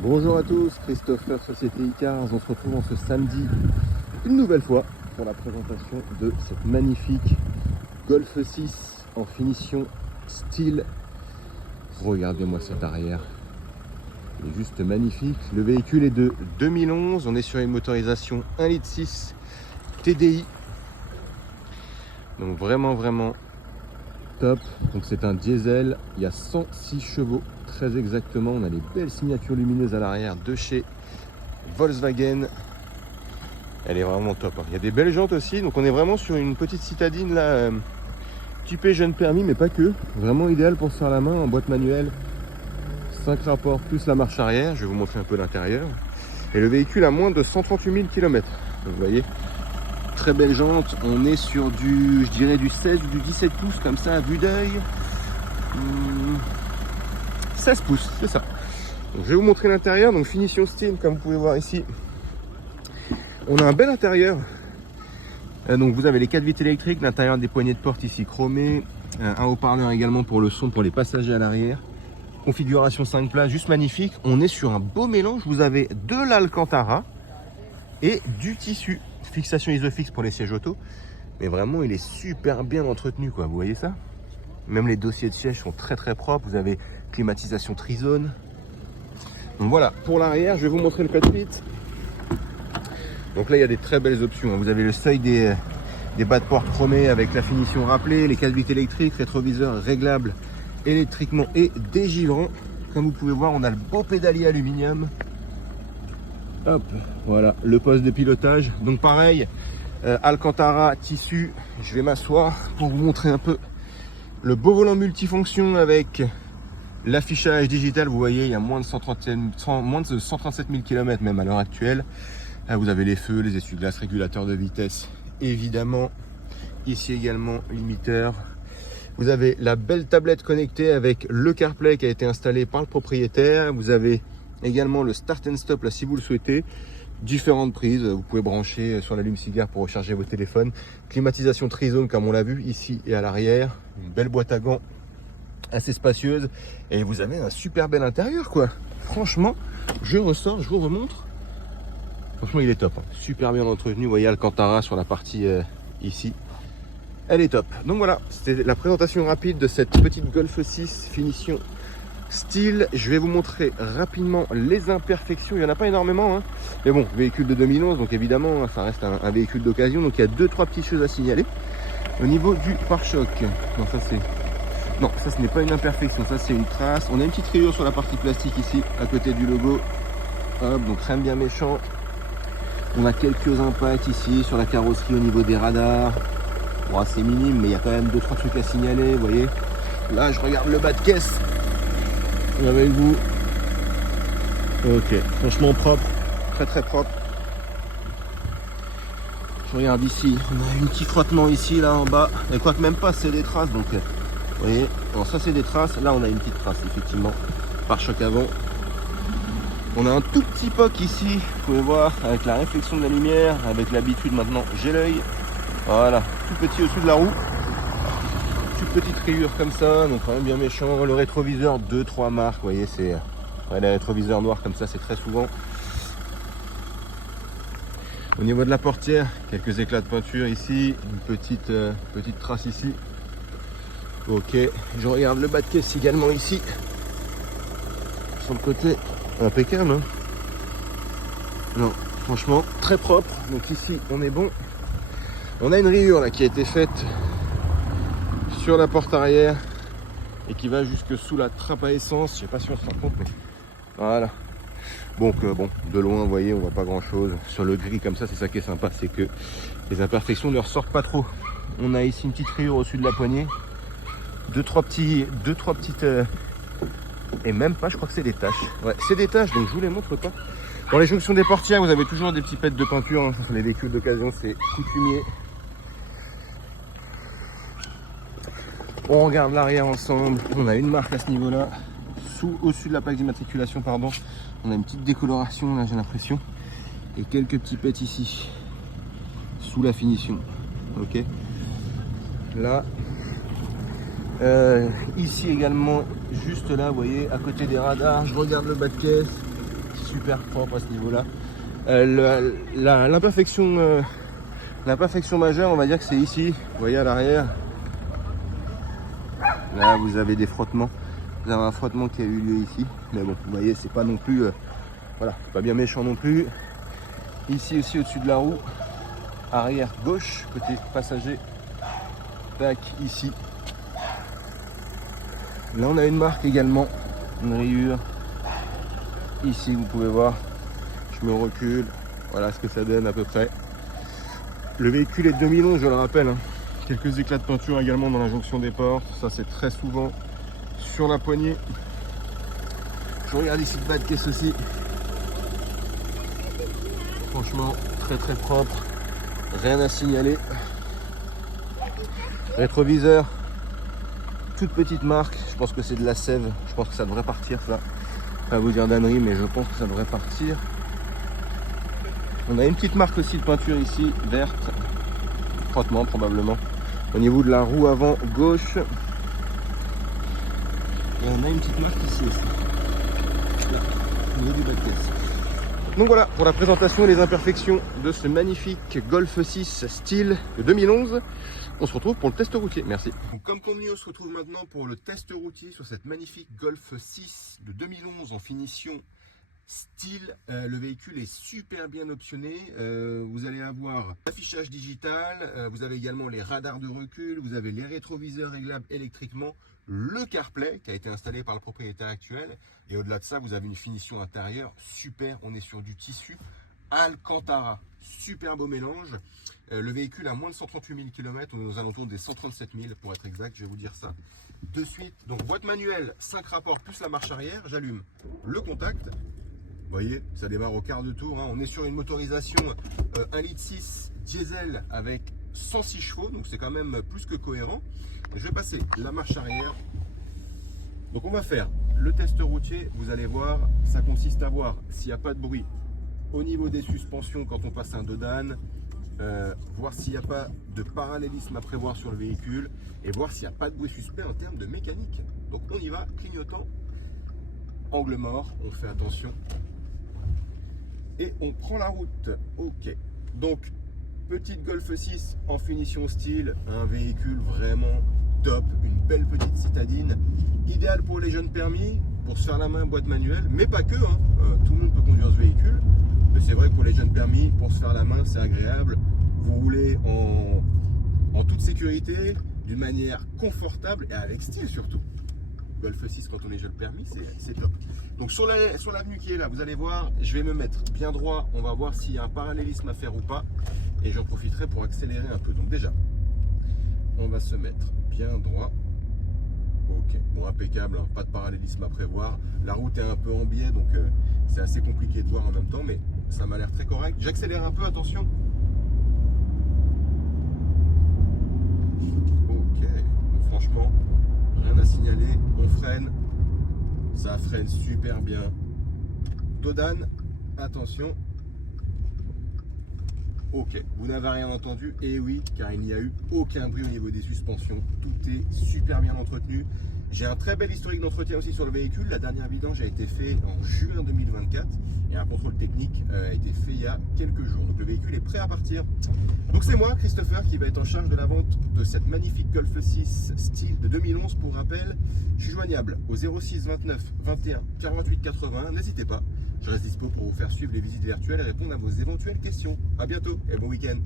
Bonjour à tous, Christopher, Société Icars. On se retrouve en ce samedi une nouvelle fois pour la présentation de cette magnifique Golf 6 en finition style. Regardez-moi cet arrière, il est juste magnifique. Le véhicule est de 2011, on est sur une motorisation 1,6 litre TDI. Donc vraiment top. Donc c'est un diesel, il y a 106 chevaux très exactement. On a les belles signatures lumineuses à l'arrière de chez Volkswagen. Elle est vraiment top, hein. Il y a des belles jantes aussi, donc on est vraiment sur une petite citadine là, typée jeune permis, mais pas que. Vraiment idéal pour se faire la main en boîte manuelle. 5 rapports plus la marche arrière, je vais vous montrer un peu l'intérieur. Et le véhicule a moins de 138 000 km. Donc vous voyez, très belle jante. On est sur du, je dirais du 16 ou du 17 pouces comme ça à vue d'œil. 16 pouces, c'est ça. Donc, je vais vous montrer l'intérieur. Donc finition style, comme vous pouvez voir ici. On a un bel intérieur. Donc vous avez les 4 vitres électriques, l'intérieur des poignées de porte ici chromées, un haut-parleur également pour le son pour les passagers à l'arrière. Configuration 5 places, juste magnifique. On est sur un beau mélange. Vous avez de l'Alcantara et du tissu. Fixation Isofix pour les sièges auto. Mais vraiment, il est super bien entretenu, quoi. Vous voyez ça? Même les dossiers de sièges sont très propres. Vous avez climatisation trizone. Donc voilà, pour l'arrière, je vais vous montrer le cockpit. Donc là, il y a des très belles options. Vous avez le seuil des bas de porte chromés avec la finition rappelée, les 4 vitres électriques, rétroviseur réglable électriquement et dégivrant. Comme vous pouvez voir, on a le beau pédalier aluminium. Hop, voilà, le poste de pilotage. Donc pareil, Alcantara, tissu. Je vais m'asseoir pour vous montrer un peu le beau volant multifonction avec l'affichage digital. Vous voyez, il y a moins de 137 000 km même à l'heure actuelle. Là, vous avez les feux, les essuie-glaces, régulateur de vitesse, évidemment. Ici également, limiteur. Vous avez la belle tablette connectée avec le CarPlay qui a été installé par le propriétaire. Vous avez également le Start and Stop là si vous le souhaitez. Différentes prises, vous pouvez brancher sur l'allume-cigare pour recharger vos téléphones. Climatisation trizone comme on l'a vu ici et à l'arrière. Une belle boîte à gants assez spacieuse. Et vous avez un super bel intérieur, quoi. Franchement, je ressors, je vous remontre. Franchement, il est top, hein. Super bien entretenu. Vous voyez Alcantara sur la partie ici. Elle est top. Donc voilà, c'était la présentation rapide de cette petite Golf 6 finition style. Je vais vous montrer rapidement les imperfections. Il n'y en a pas énormément, hein. Mais bon, véhicule de 2011, donc évidemment, ça reste un véhicule d'occasion. Donc il y a 2-3 petites choses à signaler. Au niveau du pare-choc, non, ça c'est... Non, ça ce n'est pas une imperfection, ça c'est une trace. On a une petite rayure sur la partie plastique ici, à côté du logo. Hop, donc rien de bien méchant. On a quelques impacts ici sur la carrosserie au niveau des radars. Bon, c'est minime, mais il y a quand même 2-3 trucs à signaler, vous voyez. Là, je regarde le bas de caisse avec vous. Ok, franchement propre, très propre. Je regarde ici, on a un petit frottement ici, là en bas. Et quoique même pas, c'est des traces, donc vous voyez. Bon, ça c'est des traces. Là, on a une petite trace, effectivement, pare-choc avant. On a un tout petit poc ici, vous pouvez voir, avec la réflexion de la lumière, avec l'habitude maintenant, j'ai l'œil. Voilà, tout petit au-dessus de la roue. Toute petite rayure comme ça, donc quand même bien méchant. Le rétroviseur, 2-3 marques, vous voyez, c'est les rétroviseurs noirs comme ça, c'est très souvent. Au niveau de la portière, quelques éclats de peinture ici, une petite trace ici. Ok, je regarde le bas de caisse également ici. Sur le côté, impeccable, hein. Non, franchement, très propre. Donc ici, on est bon. On a une rayure là qui a été faite sur la porte arrière et qui va jusque sous la trappe à essence. Je sais pas si on se rend compte, mais voilà. Donc bon, de loin, vous voyez, on voit pas grand chose. Sur le gris comme ça, c'est ça qui est sympa, c'est que les imperfections ne ressortent pas trop. On a ici une petite rayure au-dessus de la poignée. Deux, trois petites... et même pas, je crois que c'est des taches. Ouais, c'est des taches, donc je vous les montre pas. Dans les jonctions des portières, vous avez toujours des petits pets de peinture, hein. Les véhicules d'occasion, c'est coutumier. On regarde l'arrière ensemble. On a une marque à ce niveau-là. Au-dessus de la plaque d'immatriculation, pardon. On a une petite décoloration, là, j'ai l'impression. Et quelques petits pets ici. Sous la finition. Ok. Là. Ici également, juste là, vous voyez, à côté des radars. Je regarde le bas de caisse. super propre à ce niveau-là. L'imperfection majeure, on va dire que c'est ici. Vous voyez à l'arrière. Là, vous avez des frottements. Vous avez un frottement qui a eu lieu ici. Mais bon, vous voyez, c'est pas non plus... voilà, c'est pas bien méchant non plus. Ici aussi, au-dessus de la roue. Arrière gauche, côté passager. Tac, ici. Là, on a une marque également. Une rayure. Ici, vous pouvez voir. Je me recule. Voilà ce que ça donne à peu près. Le véhicule est de 2011, je le rappelle. Quelques éclats de peinture également dans la jonction des portes. Ça, c'est très souvent sur la poignée. Je regarde ici le bas de caisse aussi. Franchement, très propre. Rien à signaler. Rétroviseur. Toute petite marque. Je pense que c'est de la sève. Je pense que ça devrait partir, ça. Pas vous dire d'ânerie, mais je pense que ça devrait partir. On a une petite marque aussi de peinture ici, verte. Frottement probablement. Au niveau de la roue avant gauche. Et on a une petite marque ici aussi. Là, au niveau du bas de caisse. Donc voilà pour la présentation et les imperfections de ce magnifique Golf 6 style de 2011. On se retrouve pour le test routier. Merci. Donc, comme convenu, on se retrouve maintenant pour le test routier sur cette magnifique Golf 6 de 2011 en finition style. Le véhicule est super bien optionné. Vous allez avoir l'affichage digital. Vous avez également les radars de recul. Vous avez les rétroviseurs réglables électriquement. Le CarPlay qui a été installé par le propriétaire actuel. Et au-delà de ça, vous avez une finition intérieure super. On est sur du tissu Alcantara. Super beau mélange. Le véhicule a moins de 138 000 km, on est aux alentours des 137 000 pour être exact, je vais vous dire ça de suite. Donc boîte manuelle, 5 rapports plus la marche arrière, j'allume le contact. Vous voyez, ça démarre au quart de tour, hein. On est sur une motorisation 1,6 litre diesel avec 106 chevaux, donc c'est quand même plus que cohérent. Je vais passer la marche arrière. Donc on va faire le test routier, vous allez voir, ça consiste à voir s'il n'y a pas de bruit au niveau des suspensions quand on passe un dos d'âne. Voir s'il n'y a pas de parallélisme à prévoir sur le véhicule et voir s'il n'y a pas de bruit suspect en termes de mécanique. Donc on y va, clignotant, angle mort, on fait attention et on prend la route. Ok, donc petite Golf 6 en finition style, un véhicule vraiment top, une belle petite citadine, idéal pour les jeunes permis, pour se faire la main, boîte manuelle, mais pas que, hein. Tout le monde peut conduire ce véhicule. C'est vrai que pour les jeunes permis, pour se faire la main, c'est agréable. Vous roulez en toute sécurité, d'une manière confortable et avec style surtout. Golf 6 quand on est jeune permis, c'est top. Donc sur l'avenue qui est là, vous allez voir, je vais me mettre bien droit. On va voir s'il y a un parallélisme à faire ou pas. Et j'en profiterai pour accélérer un peu. Donc déjà, on va se mettre bien droit. Ok, bon, impeccable, hein, pas de parallélisme à prévoir. La route est un peu en biais, donc c'est assez compliqué de voir en même temps, mais ça m'a l'air très correct. J'accélère un peu, attention. Ok, donc franchement, rien à signaler. On freine, ça freine super bien. Dos d'âne, attention. Ok, vous n'avez rien entendu, et oui, car il n'y a eu aucun bruit au niveau des suspensions. Tout est super bien entretenu. J'ai un très bel historique d'entretien aussi sur le véhicule. La dernière vidange a été faite en juin 2024 et un contrôle technique a été fait il y a quelques jours. Donc le véhicule est prêt à partir. Donc c'est moi, Christopher, qui va être en charge de la vente de cette magnifique Golf 6 style de 2011. Pour rappel, je suis joignable au 06 29 21 48 81. N'hésitez pas, je reste dispo pour vous faire suivre les visites virtuelles et répondre à vos éventuelles questions. A bientôt et bon week-end.